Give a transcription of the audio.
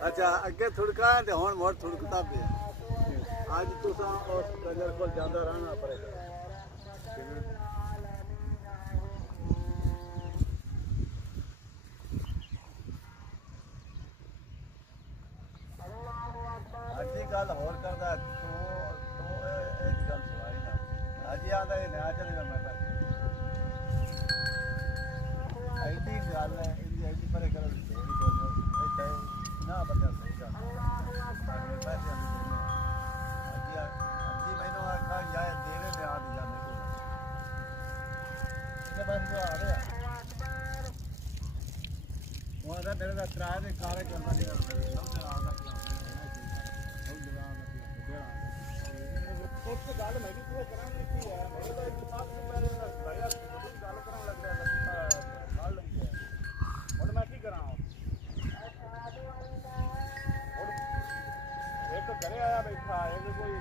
अच्छा अगे थुड़का है ते हुण मोड़ थुड़कता पे आज तुसा उस कंजर को ज्यादा रहना पड़ेगा अजी गल होर करदा तू एक गल सुनाई ना अजी आंदा है ना चले मैं ऐसी गल है इनकी ऐसी परे कर थोड़ी तो ऐसा ना बंदा सही गल पैसे हम देने अजी मैंने आखा जाए देवे पे आ दिया मेरे को इसके बाद वो आ गया वो आधा मेरे का किराए में कार्य करना नहीं करता सब जगह आधा कुछ गल मैं भी पूरा करा नहीं की है मेरे तो एक साथ से पहले बढ़िया गल करने लग रहा है गाल लगी है और मैं की करा और एक तो घरे आया बैठा एक कोई